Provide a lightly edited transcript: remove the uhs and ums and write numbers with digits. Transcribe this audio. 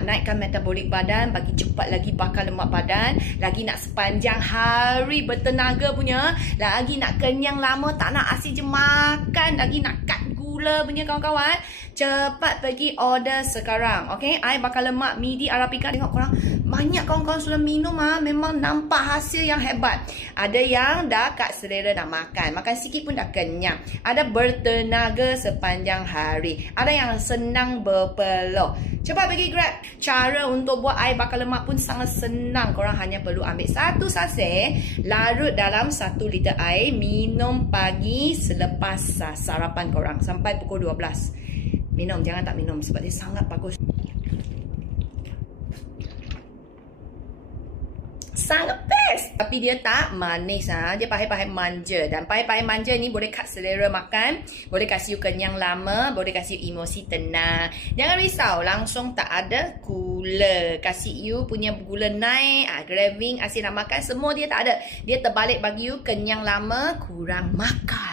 naikkan metabolik badan, bagi cepat lagi bakar lemak badan, lagi nak sepanjang hari bertenaga punya, lagi nak kenyang lama, tak nak asyik je makan, lagi nak cut gula punya kawan-kawan. Cepat pergi order sekarang. Okay, I bakar lemak midi Arabica. Tengok korang, banyak kawan-kawan sudah minum memang nampak hasil yang hebat. Ada yang dah kat selera nak makan, makan sikit pun dah kenyang. Ada bertenaga sepanjang hari. Ada yang senang berpeluh. Cepat pergi grab. Cara untuk buat air bakar lemak pun sangat senang. Korang hanya perlu ambil satu sachet, larut dalam 1 liter air, minum pagi selepas sarapan korang sampai pukul 12. Minum, jangan tak minum sebab dia sangat bagus. Sangat best. Tapi dia tak manis. Dia pahit-pahit manja. Dan pahit-pahit manja ni boleh cut selera makan. Boleh kasih you kenyang lama. Boleh kasih you emosi tenang. Jangan risau. Langsung tak ada gula. Kasih you punya gula naik. Craving, asyik nak makan. Semua dia tak ada. Dia terbalik bagi you kenyang lama, kurang makan.